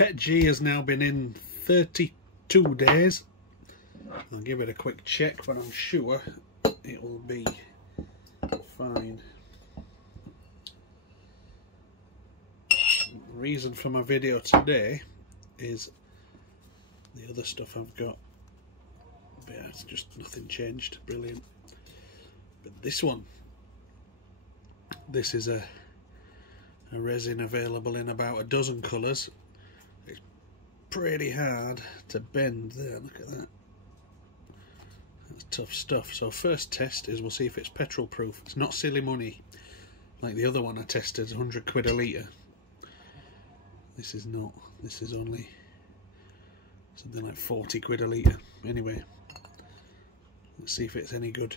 PETG has now been in 32 days. I'll give it a quick check, but I'm sure it will be fine. The reason for my video today is the other stuff I've got. But yeah, it's just nothing changed. Brilliant. But this one, this is a resin available in about a dozen colours. It's pretty hard to bend there, look at that. That's tough stuff. So first test is we'll see if it's petrol proof. It's not silly money like the other one I tested, 100 quid a litre. This is not, this is only something like 40 quid a litre. Anyway, let's see if it's any good.